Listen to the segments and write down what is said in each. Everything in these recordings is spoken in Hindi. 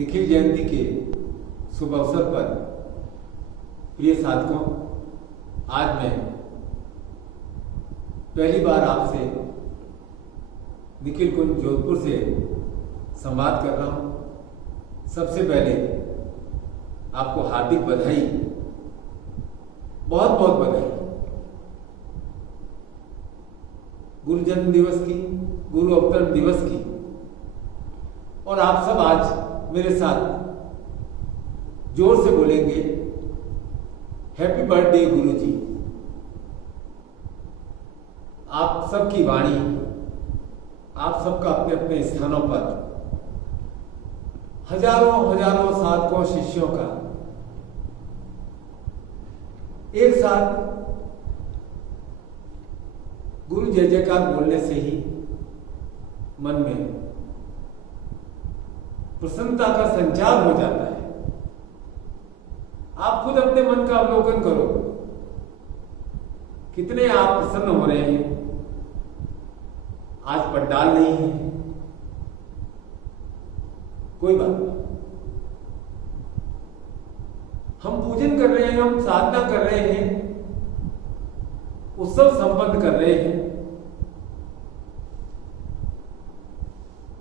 निखिल जयंती के शुभ अवसर पर प्रिय साधकों, आज मैं पहली बार आपसे निखिल कुंज जोधपुर से संवाद कर रहा हूं। सबसे पहले आपको हार्दिक बधाई, बहुत बहुत बधाई गुरु जन्म दिवस की, गुरु अवतरण दिवस की। और आप सब आज मेरे साथ जोर से बोलेंगे, हैप्पी बर्थडे गुरु जी। आप सबकी वाणी, आप सबका अपने अपने स्थानों पर हजारों हजारों साधकों शिष्यों का एक साथ गुरु जय जयकार बोलने से ही मन में प्रसन्नता का संचार हो जाता है। आप खुद अपने मन का अवलोकन करो, कितने आप प्रसन्न हो रहे हैं। आज पंडाल नहीं है, कोई बात नहीं, हम पूजन कर रहे हैं, हम साधना कर रहे हैं, उत्सव संपन्न कर रहे हैं।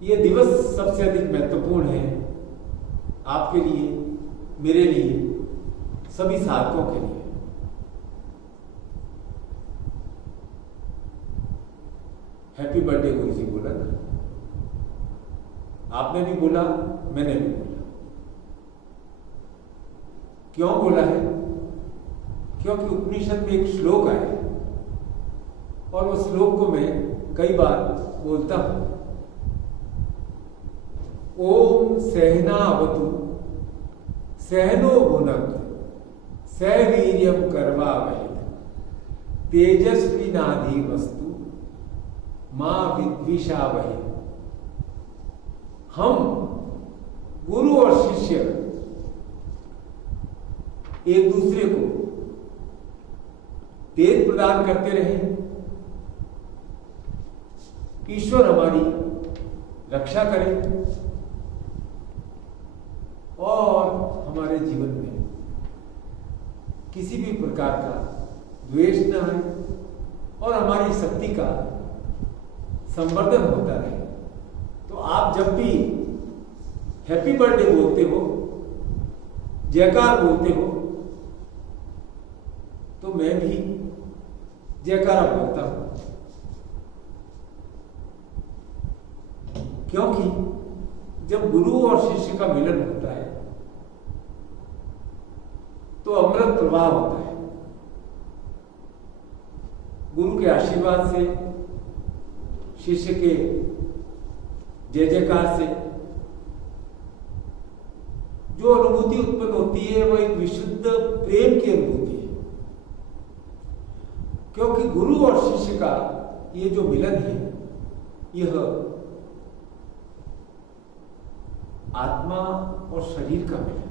ये दिवस सबसे अधिक महत्वपूर्ण है आपके लिए, मेरे लिए, सभी साधकों के लिए। हैप्पी बर्थडे गुरु जी बोला ना, आपने भी बोला, मैंने भी बोला। क्यों बोला है? क्योंकि उपनिषद में एक श्लोक आया है और उस श्लोक को मैं कई बार बोलता हूं। ओम सहनावतु सहनो भुनक्तु सवीर्यं कर्वावहै तेजस्विनाधीमस्तु मां विद्विषावहै। हम गुरु और शिष्य एक दूसरे को तेज प्रदान करते रहे। ईश्वर हमारी रक्षा करे और हमारे जीवन में किसी भी प्रकार का द्वेष न आए और हमारी शक्ति का संवर्धन होता रहे। तो आप जब भी हैप्पी बर्थडे बोलते हो, जयकार बोलते हो, तो मैं भी जयकारा बोलता हूं। क्योंकि जब गुरु और शिष्य का मिलन होता है तो अमृत प्रवाह होता है। गुरु के आशीर्वाद से, शिष्य के जय जयकार से जो अनुभूति उत्पन्न होती है वह एक विशुद्ध प्रेम की अनुभूति है। क्योंकि गुरु और शिष्य का ये जो मिलन है, यह आत्मा और शरीर का मिलन है।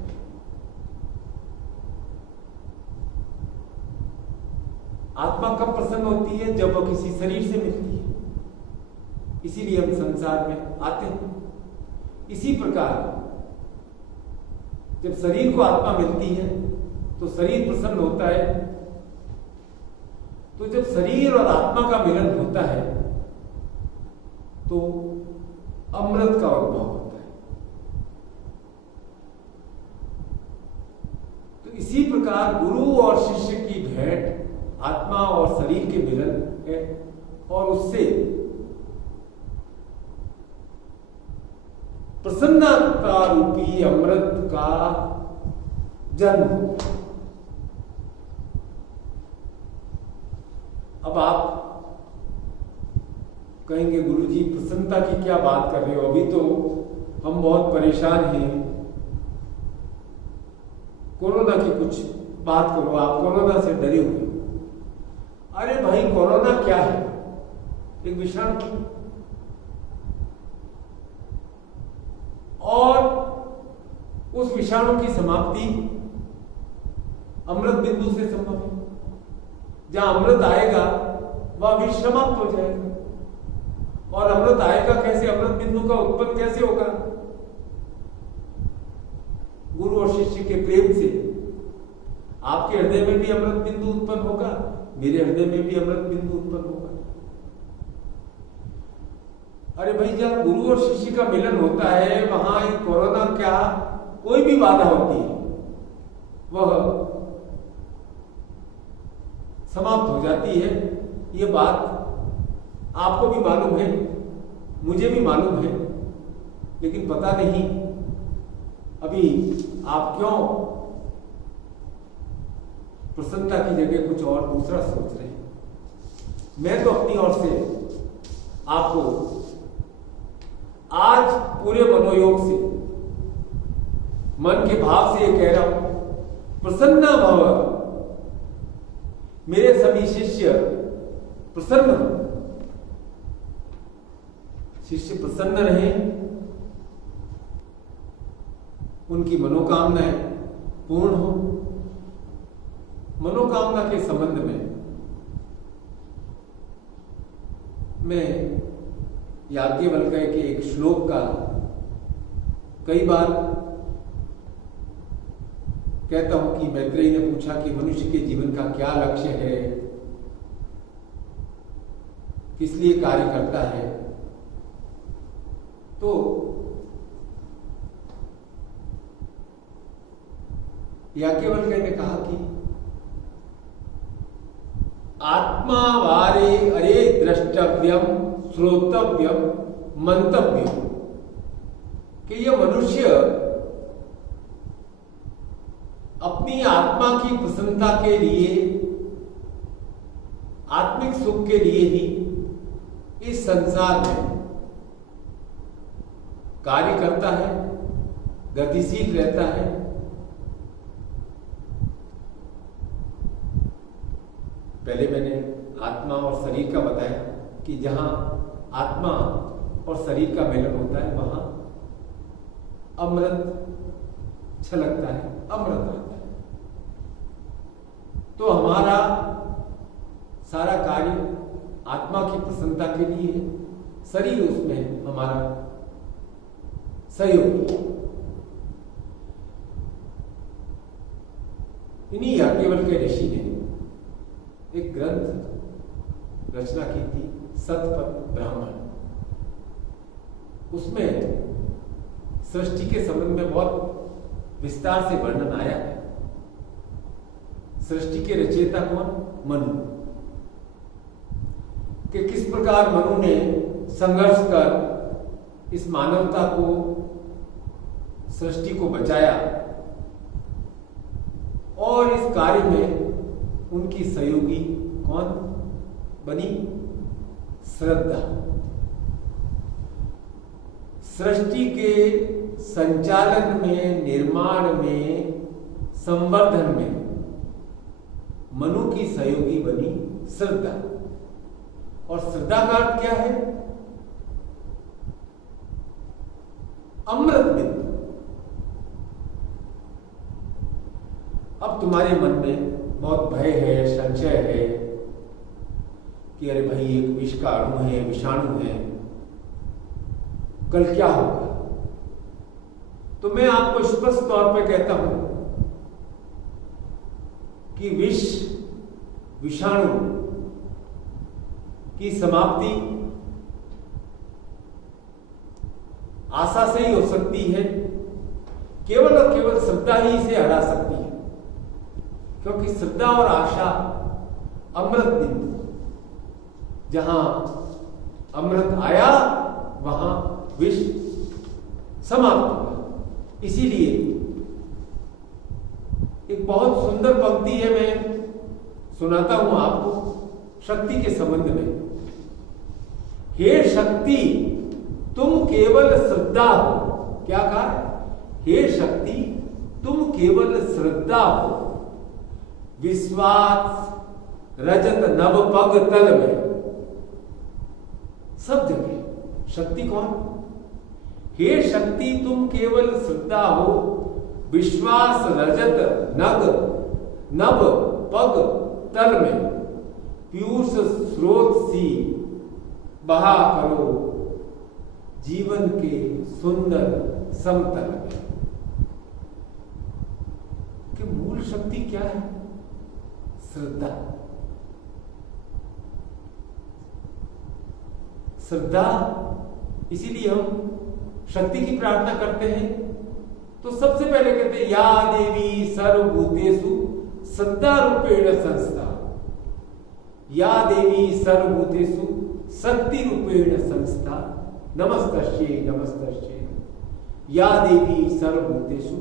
आत्मा कब प्रसन्न होती है? जब वह किसी शरीर से मिलती है, इसीलिए हम संसार में आते हैं। इसी प्रकार जब शरीर को आत्मा मिलती है तो शरीर प्रसन्न होता है। तो जब शरीर और आत्मा का मिलन होता है तो अमृत का अनुभव होता है। तो इसी प्रकार गुरु और शिष्य की भेंट आत्मा और शरीर के मिलन है और उससे प्रसन्नता रूपी अमृत का जन्म होता है। अब आप कहेंगे, गुरुजी प्रसन्नता की क्या बात कर रहे हो? अभी तो हम बहुत परेशान हैं, कोरोना की कुछ बात करो, आप कोरोना से डरे हुए। अरे भाई, कोरोना क्या है? एक विषाणु, और उस विषाणु की समाप्ति अमृत बिंदु से संभव है। जहां अमृत आएगा वह विष समाप्त हो जाएगा। और अमृत आएगा कैसे? अमृत बिंदु का उत्पन्न कैसे होगा? और शिष्य के प्रेम से आपके हृदय में भी अमृत बिंदु उत्पन्न होगा, मेरे हृदय में भी अमृत बिंदु उत्पन्न होगा। अरे भाई, जब गुरु और शिष्य का मिलन होता है वहां कोरोना क्या कोई भी बाधा होती है वह समाप्त हो जाती है। ये बात आपको भी मालूम है, मुझे भी मालूम है, लेकिन पता नहीं अभी आप क्यों प्रसन्नता की जगह कुछ और दूसरा सोच रहे हैं। मैं तो अपनी ओर से आपको आज पूरे मनोयोग से, मन के भाव से ये कह रहा हूं, प्रसन्न भव, मेरे सभी शिष्य प्रसन्न हो, शिष्य प्रसन्न रहे, उनकी मनोकामनाएं पूर्ण हो। मनोकामना के संबंध में मैं याज्ञवल्क्य के एक श्लोक का कई बार कहता हूं कि मैत्रेयी ने पूछा कि मनुष्य के जीवन का क्या लक्ष्य है, किस लिए कार्य करता है, तो याज्ञवल्क्य ने कहा कि आत्मा वारे अरे द्रष्टव्यम श्रोतव्यम मंतव्यम, कि यह मनुष्य अपनी आत्मा की प्रसन्नता के लिए, आत्मिक सुख के लिए ही इस संसार में कार्य करता है, गतिशील रहता है। पहले मैंने आत्मा और शरीर का बताया कि जहां आत्मा और शरीर का मिलन होता है वहां अमृत छलकता है, अमृत आता है। तो हमारा सारा कार्य आत्मा की प्रसन्नता के लिए है, शरीर उसमें हमारा सहयोगी। इन्हीं याज्ञवल्क्य ऋषि ने एक ग्रंथ रचना की थी, सतपथ ब्राह्मण। उसमें सृष्टि के संबंध में बहुत विस्तार से वर्णन आया है। सृष्टि के रचयिता कौन? मनु। कि किस प्रकार मनु ने संघर्ष कर इस मानवता को, सृष्टि को बचाया, और इस कार्य में उनकी सहयोगी कौन बनी? श्रद्धा। सृष्टि के संचालन में, निर्माण में, संवर्धन में मनु की सहयोगी बनी श्रद्धा। और श्रद्धा का अर्थ क्या है? अमृत बिंदु। अब तुम्हारे मन में बहुत भय है, संशय है कि अरे भाई एक विष का अणु है, विषाणु है, कल क्या होगा? तो मैं आपको स्पष्ट तौर पे कहता हूं कि विष, विषाणु की समाप्ति आशा से ही हो सकती है, केवल और केवल श्रद्धा ही इसे हरा सकती है। क्योंकि श्रद्धा और आशा अमृत बिंदु, जहां अमृत आया वहां विष समाप्त हुआ। इसीलिए एक बहुत सुंदर पंक्ति है, मैं सुनाता हूं आपको शक्ति के संबंध में। हे शक्ति, तुम केवल श्रद्धा हो। क्या कहा? हे शक्ति, तुम केवल श्रद्धा हो। विश्वास रजत नव पग तल में, सब जगह शक्ति कौन? हे शक्ति, तुम केवल श्रद्धा हो। विश्वास रजत नव पग तल में, पीयूष स्रोत सी बहा करो जीवन के सुंदर समतल में। कि मूल शक्ति क्या है? श्रद्धा। श्रद्धा, इसीलिए हम शक्ति की प्रार्थना करते हैं तो सबसे पहले कहते हैं या देवी सर्वभूतेषु श्रद्धा रूपेण संस्था, या देवी सर्वभूतेषु शक्ति रूपेण संस्था, नमस्तस्यै नमस्तस्यै। या देवी सर्वभूतेषु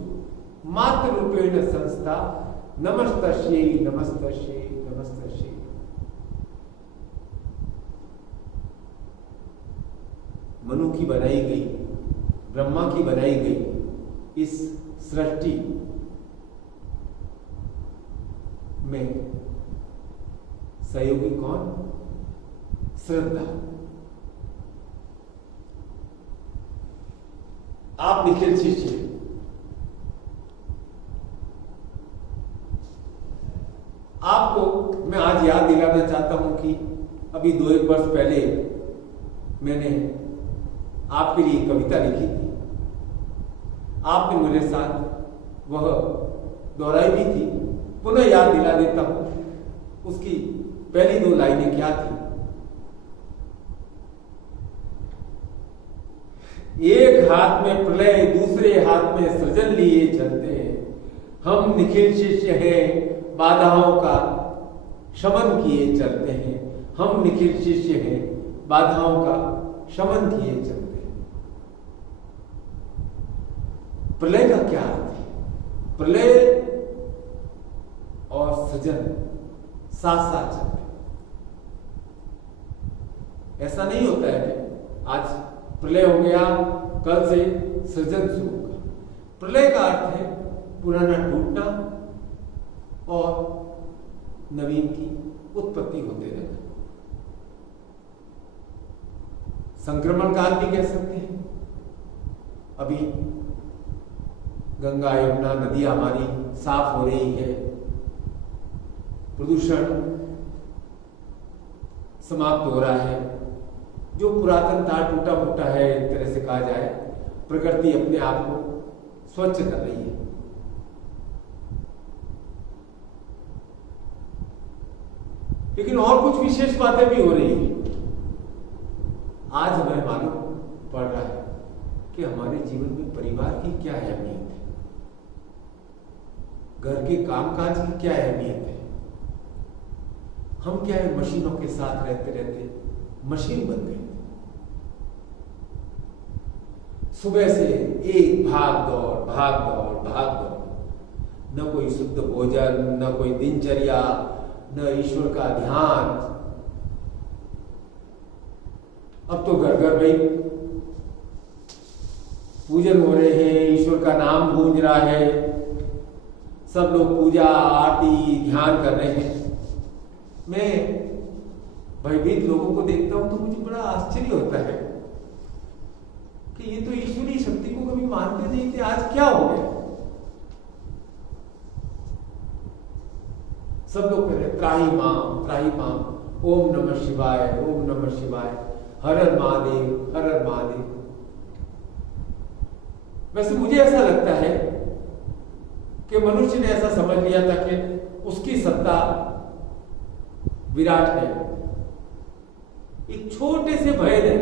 मात्र रूपेण संस्था, नमस्तस्यै नमस्तस्यै नमस्तस्यै। मनु की बनाई गई, ब्रह्मा की बनाई गई इस सृष्टि में सहयोगी कौन? श्रद्धा। आप निखिल शिष्य, आपको मैं आज याद दिलाना चाहता हूं कि अभी 2-1 वर्ष पहले मैंने आपके लिए कविता लिखी थी। आपने मेरे साथ वह दोहराई भी थी, पुनः याद दिला देता हूं। उसकी पहली 2 लाइनें क्या थी? एक हाथ में प्रलय, दूसरे हाथ में सृजन लिए चलते हैं। हम निखिल शिष्य हैं, बाधाओं का शमन किए चलते हैं। हम निखिल शिष्य हैं, बाधाओं का शमन किए चलते हैं। प्रलय का क्या अर्थ है? प्रलय और सृजन साथ साथ चलते हैं। ऐसा नहीं होता है कि आज प्रलय हो गया, कल से सृजन शुरू होगा। प्रलय का अर्थ है पुराना टूटना और नवीन की उत्पत्ति होते रहना। संक्रमण काल भी कह सकते हैं। अभी गंगा यमुना नदियां हमारी साफ हो रही है, प्रदूषण समाप्त हो रहा है। जो पुरातन था, टूटा फूटा है, एक तरह से कहा जाए, प्रकृति अपने आप को स्वच्छ कर रही है। लेकिन और कुछ विशेष बातें भी हो रही है। आज हमें मालूम पड़ रहा है कि हमारे जीवन में परिवार की क्या अहमियत है, घर के कामकाज की क्या अहमियत है। हम क्या है, मशीनों के साथ रहते रहते मशीन बन गए। सुबह से एक भाग दौड़ भाग दौड़ भाग दौड़, न कोई शुद्ध भोजन, न कोई दिनचर्या, न ईश्वर का ध्यान। अब तो घर घर में पूजन हो रहे हैं, ईश्वर का नाम गूंज रहा है, सब लोग पूजा आरती ध्यान कर रहे हैं। मैं भयभीत लोगों को देखता हूं तो मुझे बड़ा आश्चर्य होता है कि ये तो ईश्वरीय शक्ति को कभी मानते नहीं थे, आज क्या हो गया? सब लोग कह रहे त्राही माम, ओम नमः शिवाय, ओम नमः शिवाय, हर हर महादेव, हर हर महादेव। वैसे मुझे ऐसा लगता है कि मनुष्य ने ऐसा समझ लिया था कि उसकी सत्ता विराट है। एक छोटे से भय ने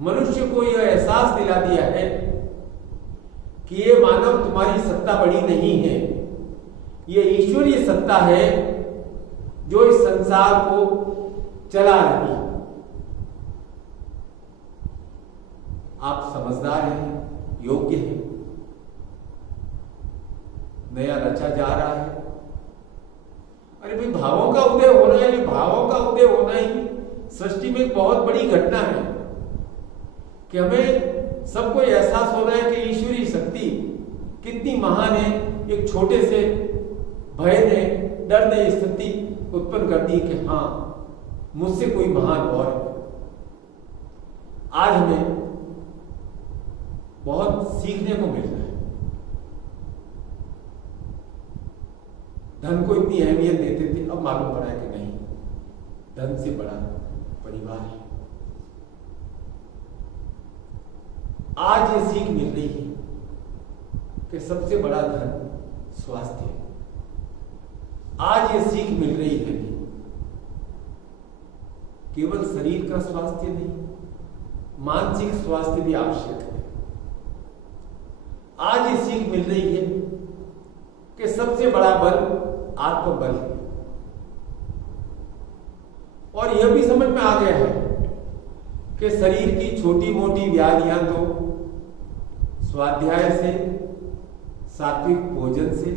मनुष्य को यह एहसास दिला दिया है कि ये मानव तुम्हारी सत्ता बड़ी नहीं है, ये ईश्वरीय सत्ता है जो इस संसार को चला रही है। आप समझदार हैं, योग्य हैं, नया रचा जा रहा है। अरे भाई, भावों का उदय होना है, ये भावों का उदय होना ही सृष्टि में एक बहुत बड़ी घटना है कि हमें सबको एहसास होना है कि ईश्वरीय शक्ति कितनी महान है। एक छोटे से भय ने, डर ने स्थिति उत्पन्न कर दी कि हाँ, मुझसे कोई महान और है। आज हमें बहुत सीखने को मिल रहा है। धन को इतनी अहमियत देते थे, अब मालूम पड़ा है कि नहीं, धन से बड़ा परिवार है। आज ये सीख मिल रही है कि सबसे बड़ा धन स्वास्थ्य है। आज ये सीख मिल रही है कि केवल शरीर का स्वास्थ्य नहीं, मानसिक स्वास्थ्य भी आवश्यक है। आज ये सीख मिल रही है कि सबसे बड़ा बल आत्मबल है। और यह भी समझ में आ गया है कि शरीर की छोटी मोटी व्याधियां तो स्वाध्याय से, सात्विक भोजन से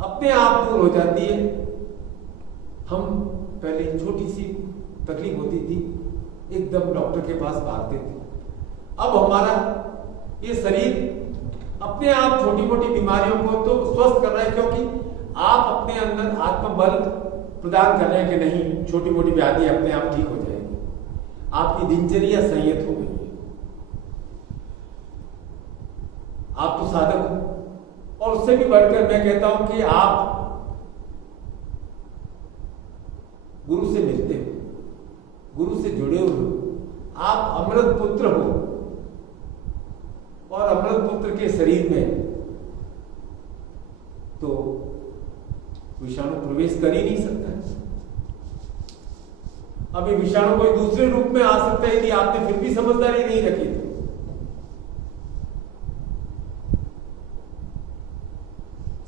अपने आप दूर हो जाती है। हम पहले छोटी सी तकलीफ होती थी, एकदम डॉक्टर के पास भागते थे। अब हमारा ये शरीर अपने आप छोटी मोटी बीमारियों को तो स्वस्थ कर रहा है, क्योंकि आप अपने अंदर आत्मबल प्रदान कर रहे हैं कि नहीं, छोटी मोटी व्याधि अपने आप ठीक हो जाएगी। आपकी दिनचर्या संयत हो गई है, आप तो साधक हो। और उससे भी बढ़कर मैं कहता हूं कि आप गुरु से मिलते हो, गुरु से जुड़े हुए हो, आप अमृत पुत्र हो। और अमृत पुत्र के शरीर में तो विषाणु प्रवेश कर ही नहीं सकता। अभी विषाणु कोई दूसरे रूप में आ सकता है यदि आपने फिर भी समझदारी नहीं रखी तो।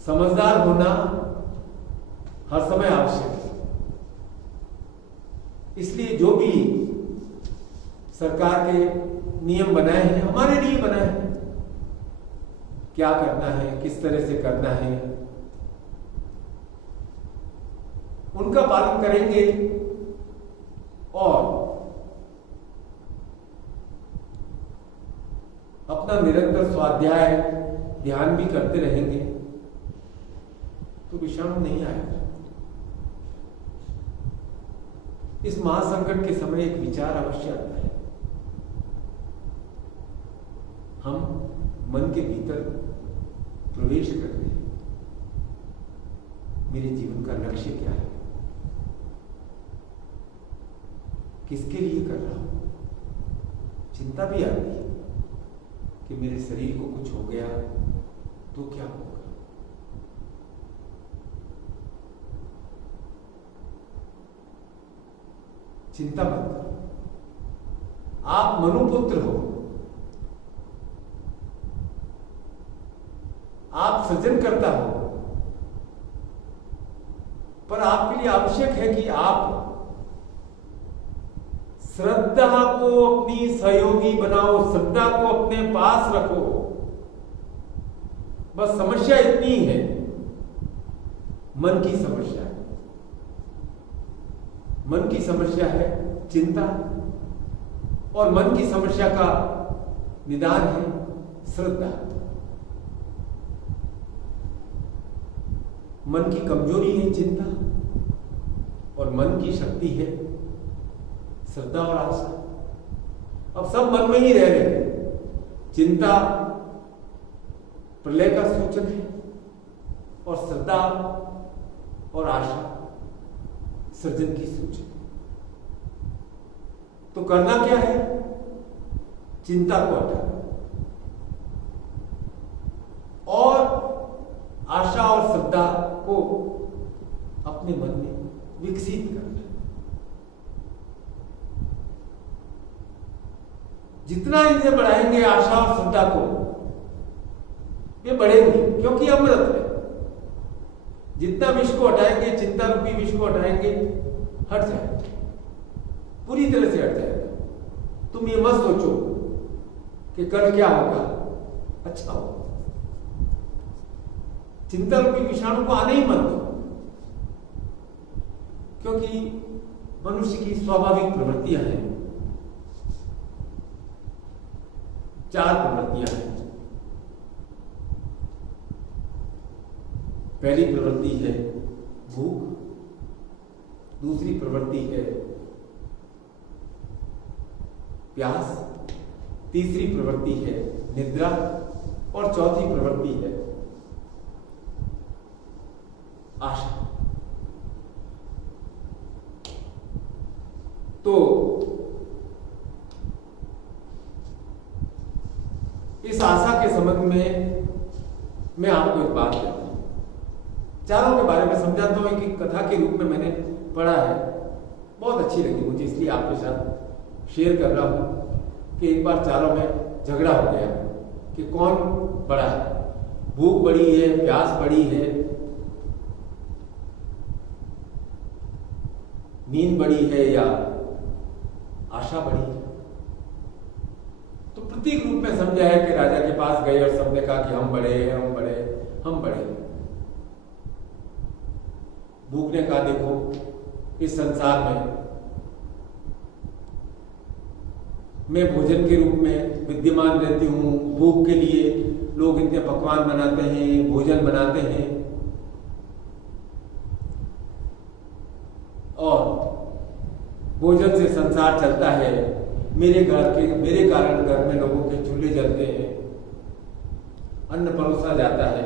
समझदार होना हर समय आवश्यक है। इसलिए जो भी सरकार के नियम बनाए हैं, हमारे लिए बनाए हैं, क्या करना है, किस तरह से करना है, उनका पालन करेंगे और अपना निरंतर स्वाध्याय ध्यान भी करते रहेंगे तो विषाणु नहीं आएगा। इस महासंकट के समय एक विचार अवश्य आता है। हम मन के भीतर प्रवेश करते हैं, मेरे जीवन का लक्ष्य क्या है, किसके लिए कर रहा हूं। चिंता भी आती है कि मेरे शरीर को कुछ हो गया तो क्या होगा। चिंता मत करो, आप मनुपुत्र हो, आप सृजन करता हो, पर आपके लिए आवश्यक है कि आप श्रद्धा को अपनी सहयोगी बनाओ, श्रद्धा को अपने पास रखो। बस समस्या इतनी है, मन की समस्या है। मन की समस्या है चिंता, और मन की समस्या का निदान है श्रद्धा। मन की कमजोरी है चिंता, और मन की शक्ति है श्रद्धा और आशा। अब सब मन में ही रह रहे हैं। चिंता प्रलय का सूचक है, और श्रद्धा और आशा सृजन की सूचक। तो करना क्या है? चिंता को हटाना और आशा और श्रद्धा को अपने मन में विकसित करना। जितना इनसे बढ़ाएंगे आशा और श्रद्धा को, ये बढ़ेंगे, क्योंकि अमृत है। जितना विष को हटाएंगे, चिंता रूपी विष को हटाएंगे, हट जाएगा, पूरी तरह से हट जाएगा। तुम ये मत सोचो कि कल क्या होगा, अच्छा होगा। चिंता रूपी विषाणु को आने ही मत दो, क्योंकि मनुष्य की स्वाभाविक प्रवृत्तियां हैं। 4 प्रवृत्तियां हैं। पहली प्रवृत्ति है भूख, दूसरी प्रवृत्ति है प्यास, तीसरी प्रवृत्ति है निद्रा, और चौथी प्रवृत्ति है आशा। तो इस आशा के संबंध में मैं आपको एक बात कहता हूँ, चारों के बारे में समझाता हूँ कि कथा के रूप में मैंने पढ़ा है, बहुत अच्छी लगी मुझे, इसलिए आपके साथ शेयर कर रहा हूँ कि एक बार चारों में झगड़ा हो गया कि कौन बड़ा है, भूख बड़ी है, प्यास बड़ी है, नींद बड़ी है या आशा बड़ी है। तो प्रतीक रूप में समझा है कि राजा के पास गए और सबने कहा कि हम बड़े हैं, हम बड़े, हम बड़े। भूख ने कहा देखो इस संसार में मैं भोजन के रूप में विद्यमान रहती हूँ, भूख के लिए लोग इतने पकवान बनाते हैं, भोजन बनाते हैं, और भोजन से संसार चलता है। मेरे कारण घर में लोगों के चूल्हे जलते हैं, अन्न परोसा जाता है,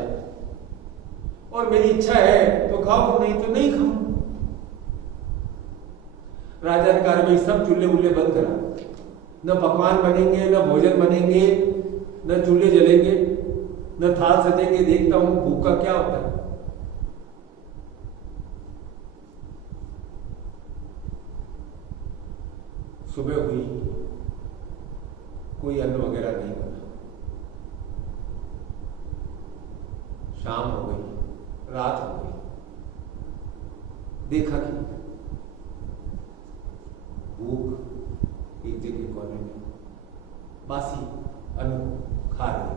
और मेरी इच्छा है तो खाओ, नहीं तो नहीं खाओ। राजा ने कहा भाई सब चूल्हे वूल्हे बंद करा, न पकवान बनेंगे, न भोजन बनेंगे, न चूल्हे जलेंगे, न थाल सजेंगे, देखता हूं भूख का क्या होता है। सुबह हुई, कोई अन्न वगैरह नहीं बना, शाम हो गई, रात हो गई, देखा कि भूख एक जगह कोने में बासी अन्न खा रही थी।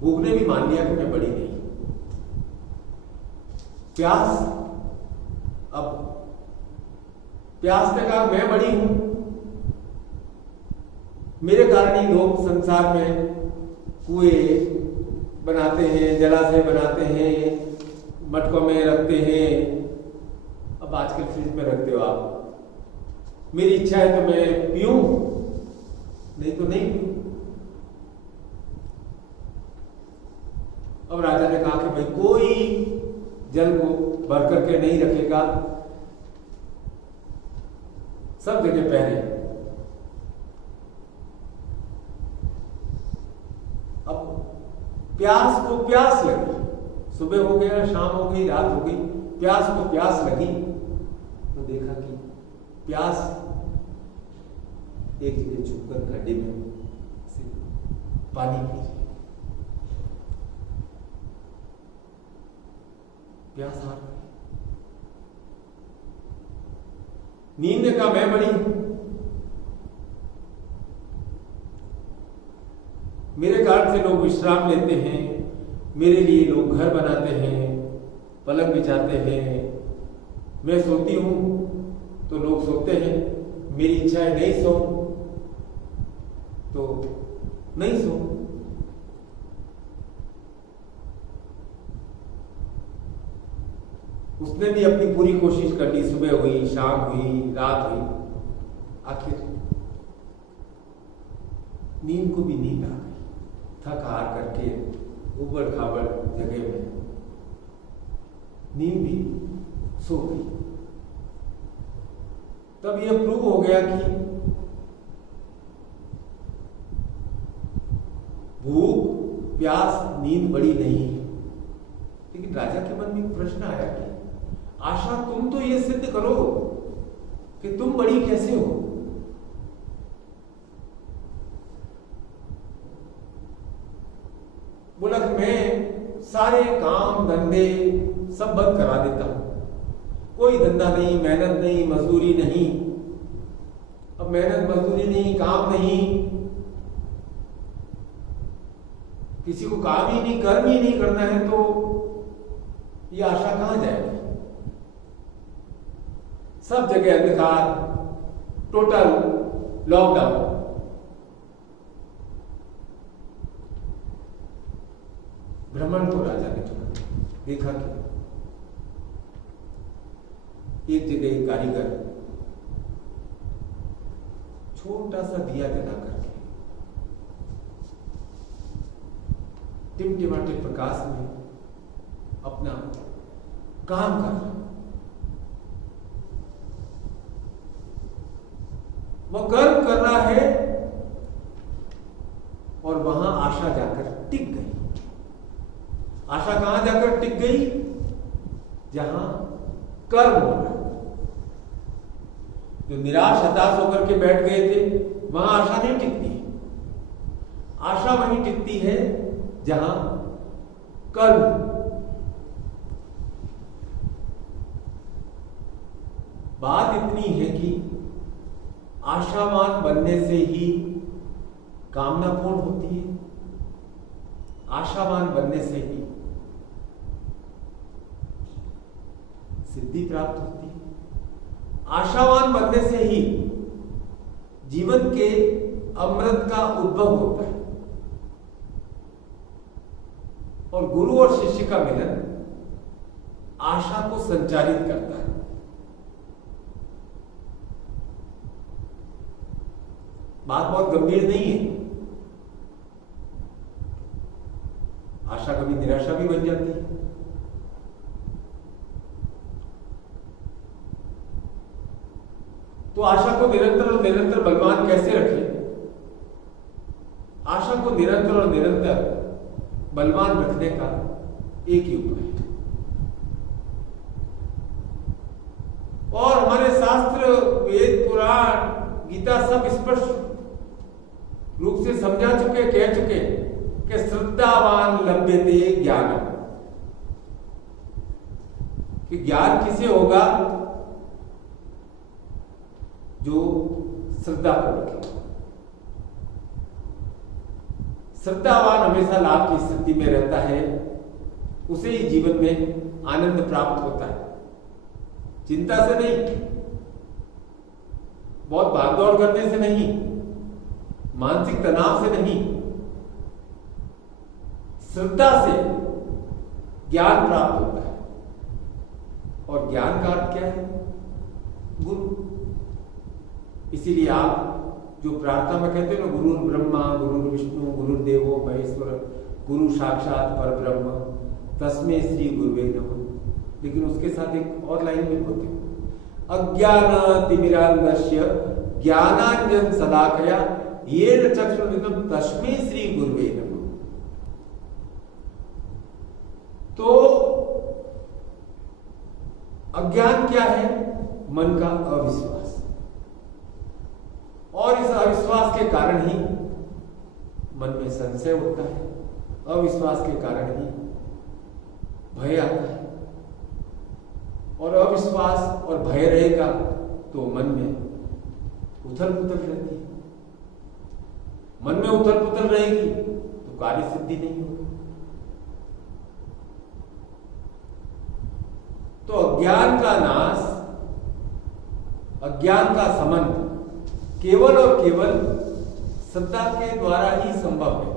भूख ने भी मान लिया कि मैं बड़ी नहीं। प्यास ने कहा मैं बड़ी हूं, मेरे कारण ही लोग संसार में कुएं बनाते हैं, जलाशय बनाते हैं, मटकों में रखते हैं, अब आजकल फ्रिज में रखते हो आप। मेरी इच्छा है तो मैं पीऊं, नहीं तो नहीं पीऊं। अब राजा ने कहा कि भाई कोई जल को भर करके नहीं रखेगा, सब जगह पहरे। अब प्यास को प्यास लगी, सुबह हो गया, शाम हो गई, रात हो गई, प्यास को प्यास लगी, तो देखा कि प्यास एक जगह छुपकर खड्डे में से पानी पी रही। प्यास आ गई। नींद ने कहा मैं बड़ी हूं, मेरे कारण से लोग विश्राम लेते हैं, मेरे लिए लोग घर बनाते हैं, पलंग बिछाते हैं, मैं सोती हूं तो लोग सोते हैं, मेरी इच्छा है नहीं सो तो नहीं सो। उसने भी अपनी पूरी कोशिश कर ली, सुबह हुई, शाम हुई, रात हुई, आखिर नींद को भी नींद आ गई। थक हार करके उबड़ खाबड़ जगह में नींद भी सो गई। तब यह प्रूव हो गया कि भूख, प्यास, नींद बड़ी नहीं है। लेकिन राजा के मन में एक प्रश्न आया कि आशा तुम तो ये सिद्ध करो कि तुम बड़ी कैसे हो। बोला कि मैं सारे काम धंधे सब बंद करा देता हूं, कोई धंधा नहीं, मेहनत नहीं, मजदूरी नहीं। अब मेहनत मजदूरी नहीं, काम नहीं, किसी को काम ही नहीं, कर्म ही नहीं करना है, तो ये आशा कहां जाएगी। सब जगह अंधकार, टोटल लॉकडाउन। भ्रमण को राजा ने चुना, देखा कि एक जगह एक कारीगर छोटा सा दिया जला करके टिमटिमाटे प्रकाश में अपना काम कर रहा। वो कर्म कर रहा है टिक गई। आशा कहां जाकर टिक गई? जहां कर्म हो रहा है। जो निराश हताश होकर के बैठ गए थे, वहां आशा नहीं टिकती। आशा वहीं टिकती है जहां कर्म। बात इतनी है कि आशावान बनने से ही कामना पूर्ण होती है, आशावान बनने से ही सिद्धि प्राप्त होती है, आशावान बनने से ही जीवन के अमृत का उद्भव होता है। और गुरु और शिष्य का मिलन आशा को संचारित करता है। बात बहुत गंभीर नहीं है। आशा कभी निराशा भी बन जाती है। तो आशा को निरंतर और निरंतर बलवान कैसे रखें? आशा को निरंतर और निरंतर बलवान रखने का एक ही उपाय है। और हमारे शास्त्र, वेद, पुराण, गीता सब स्पष्ट रूप से समझा चुके, कह चुके कि श्रद्धावान लभ्यते ज्ञानम, कि ज्ञान किसे होगा? जो श्रद्धा को रखे। श्रद्धावान हमेशा लाभ की स्थिति में रहता है, उसे ही जीवन में आनंद प्राप्त होता है। चिंता से नहीं, बहुत भागदौड़ करने से नहीं, मानसिक तनाव से नहीं, श्रद्धा से ज्ञान प्राप्त होता है। और ज्ञान का अर्थ क्या है? गुरु। इसीलिए आप जो प्रार्थना में कहते हैं ना, गुरु ब्रह्मा गुरु विष्णु गुरुदेवो महेश्वर गुरु साक्षात परब्रह्म तस्मै श्री गुरुवे नमः, लेकिन उसके साथ एक और लाइन भी होती है, अज्ञानातिमिरान्धस्य ज्ञानांजन शलाकया येन चक्षुरुन्मिलितं तस्मै श्री गुरुवे नमः। तो अज्ञान क्या है? मन का अविश्वास। और इस अविश्वास के कारण ही मन में संशय होता है, अविश्वास के कारण ही भय आता है। और अविश्वास और भय रहेगा तो मन में उथल पुथल रहती है। मन में उथल पुथल रहेगी तो कार्य सिद्धि नहीं होगी। तो अज्ञान का नाश, अज्ञान का समन केवल और केवल श्रद्धा के द्वारा ही संभव है।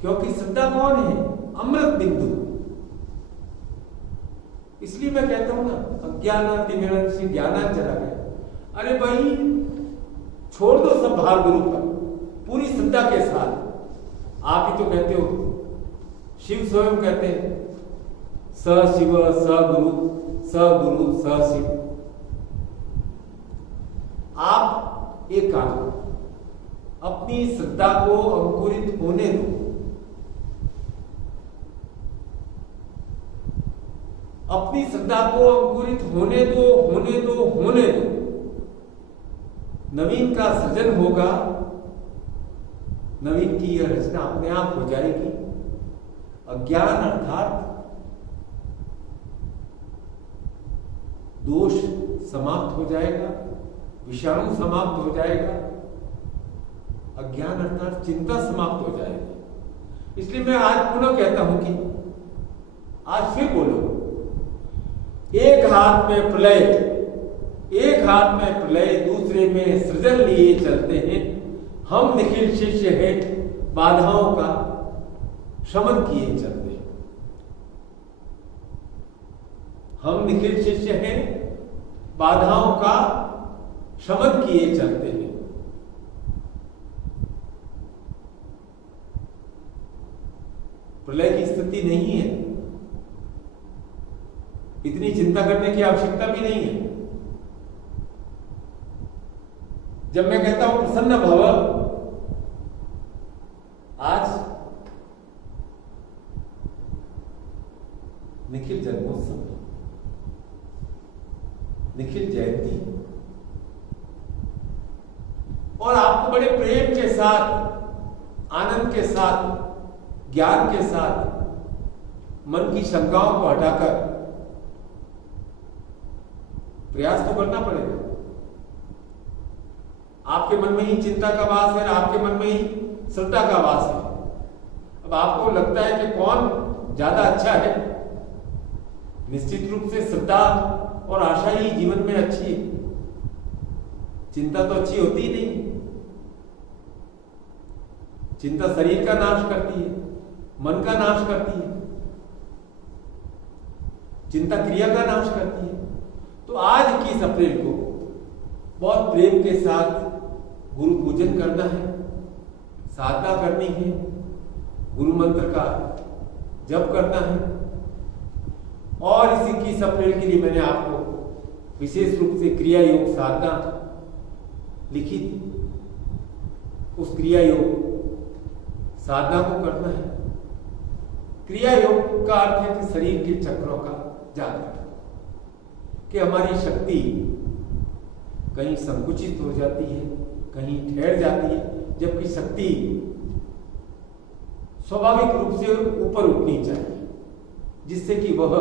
क्योंकि श्रद्धा कौन है? अमृत बिंदु। इसलिए मैं कहता हूं ना, अज्ञानातिमिरान्धस्य से ज्ञानांजन चला गया। अरे भाई, छोड़ दो सब भार गुरु पर, पूरी श्रद्धा के साथ। आप ही तो कहते हो, शिव स्वयं कहते हैं, स शिव स गुरु स शिव। आप एक काम करो, अपनी श्रद्धा को अंकुरित होने दो। अपनी श्रद्धा को अंकुरित होने दो, होने दो, होने दो। नवीन का सृजन होगा, नवीन की यह रचना अपने आप हो जाएगी। अज्ञान अर्थात दोष समाप्त हो जाएगा, विषाणु समाप्त हो जाएगा, अज्ञान अर्थात चिंता समाप्त हो जाएगी। इसलिए मैं आज पुनः कहता हूं कि आज फिर बोलो, एक हाथ में प्रलय, एक हाथ में प्रलय, दूसरे में सृजन लिए चलते हैं। हम निखिल शिष्य हैं, बाधाओं का शमन किए चलते हैं। हम निखिल शिष्य हैं, बाधाओं का शमन किए चलते हैं। प्रलय की स्थिति नहीं है, इतनी चिंता करने की आवश्यकता भी नहीं है। जब मैं कहता हूं प्रसन्न भव, आज और आपको बड़े प्रेम के साथ, आनंद के साथ, ज्ञान के साथ मन की शंकाओं को हटाकर प्रयास तो करना पड़ेगा। आपके मन में ही चिंता का वास है, आपके मन में ही श्रद्धा का वास है। अब आपको लगता है कि कौन ज्यादा अच्छा है, निश्चित रूप से श्रद्धा और आशा ही जीवन में अच्छी है। चिंता तो अच्छी होती ही नहीं। चिंता शरीर का नाश करती है, मन का नाश करती है, चिंता क्रिया का नाश करती है। तो आज 21 अप्रैल को बहुत प्रेम के साथ गुरु पूजन करना है, साधना करनी है, गुरु मंत्र का जप करना है। और इस 21 अप्रैल के लिए मैंने आपको विशेष रूप से क्रिया योग साधना लिखी थी। उस क्रिया योग साधना को करना है। क्रिया योग का अर्थ है कि शरीर के चक्रों का जागरण, कि हमारी शक्ति कहीं संकुचित हो जाती है, कहीं ठहर जाती है, जबकि शक्ति स्वाभाविक रूप से ऊपर उठनी चाहिए, जिससे कि वह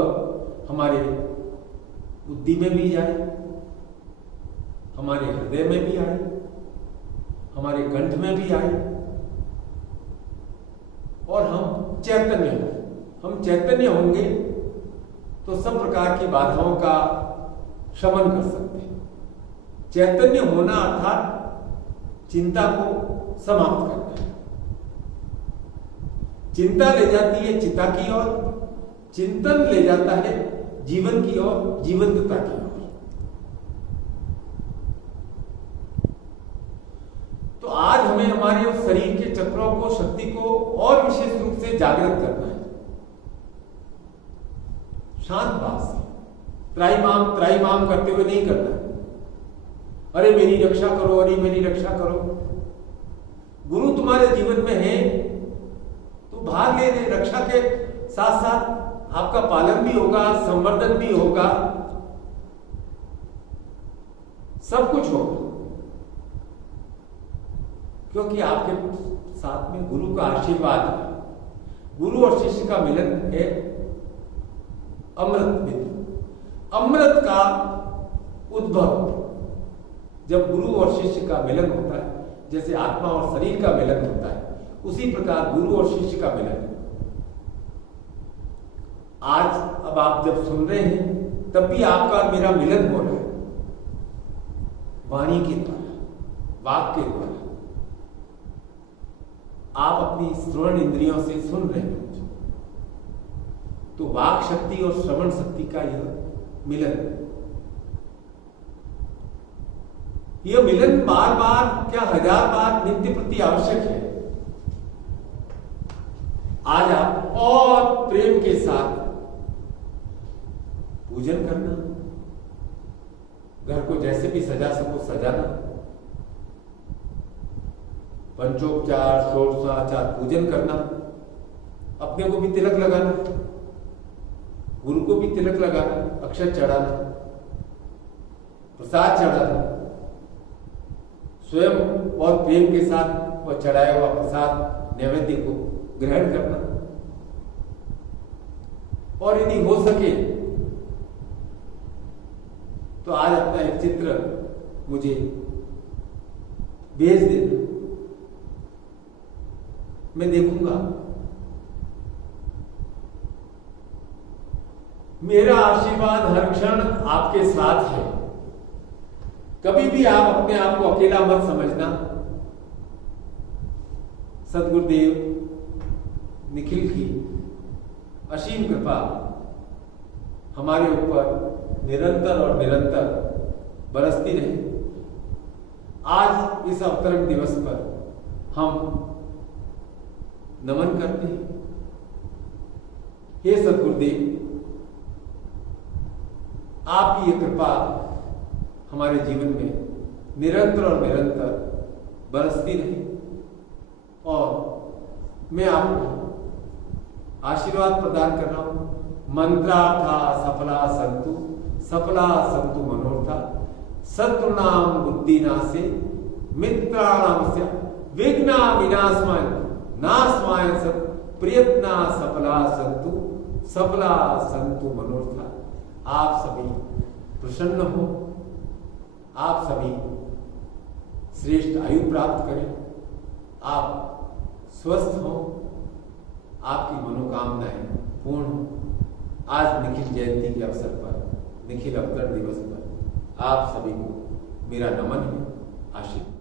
हमारे बुद्धि में भी जाए, हमारे हृदय में भी आए, हमारे कंठ में भी आए और हम चैतन्य हों। हम चैतन्य होंगे तो सब प्रकार की बाधाओं का शमन कर सकते हैं। चैतन्य होना अर्थात चिंता को समाप्त करना है। चिंता ले जाती है चिता की ओर, चिंतन ले जाता है जीवन की ओर, जीवंतता की ओर। तो आज हमें हमारे उस शरीर के चक्रों को, शक्ति को और विशेष रूप से जागृत करना है। शांत भाव से, त्राईमाम करते हुए नहीं करना है। अरे मेरी रक्षा करो, अरे मेरी रक्षा करो। गुरु तुम्हारे जीवन में है तो भाग ले रहे, रक्षा के साथ साथ आपका पालन भी होगा, संवर्धन भी होगा, सब कुछ होगा, क्योंकि आपके साथ में गुरु का आशीर्वाद है। गुरु और शिष्य का मिलन है अमृत बिंदु। अमृत का उद्भव जब गुरु और शिष्य का मिलन होता है, जैसे आत्मा और शरीर का मिलन होता है, उसी प्रकार गुरु और शिष्य का मिलन। आज अब आप जब सुन रहे हैं तब भी आपका और मेरा मिलन हो रहा है, वाणी के द्वारा, वाक के द्वारा। आप अपनी श्रवण इंद्रियों से सुन रहे हैं, तो वाक शक्ति और श्रवण शक्ति का यह मिलन, यह मिलन बार बार क्या 1000 बार नित्य प्रति आवश्यक है। आज आप और प्रेम के साथ पूजन करना, घर को जैसे भी सजा सको सजाना, पंचोपचार, षोडशाचार पूजन करना, अपने को भी तिलक लगाना, गुरु को भी तिलक लगाना, अक्षत चढ़ाना, प्रसाद चढ़ाना, स्वयं और प्रेम के साथ वह चढ़ाया हुआ प्रसाद नैवेद्य को ग्रहण करना। और यदि हो सके तो आज अपना एक चित्र मुझे भेज देना, मैं देखूंगा। मेरा आशीर्वाद हर क्षण आपके साथ है। कभी भी आप अपने आप को अकेला मत समझना। सद्गुरुदेव निखिल की असीम कृपा हमारे ऊपर निरंतर और निरंतर बरसती रहे। आज इस अवतरण दिवस पर हम नमन करते हैं। हे सद्गुरुदेव, आपकी ये कृपा हमारे जीवन में निरंतर और निरंतर बरसती रहे और मैं आपको आशीर्वाद प्रदान कर रहा हूं। मंत्रार्था सफला संतु मनोर्था, सत्तु नाम बुद्धि नासे मित्राणामस्य विघ्ना विनाशमाय नाशमाय सत् प्रयत्ना सफला संतु मनोरथा। आप सभी प्रसन्न हो, आप सभी श्रेष्ठ आयु प्राप्त करें, आप स्वस्थ हो, आपकी मनोकामनाएं पूर्ण हो। आज निखिल जयंती के अवसर पर, निखिल अवतरण दिवस पर आप सभी को मेरा नमन है, आशीर्वाद।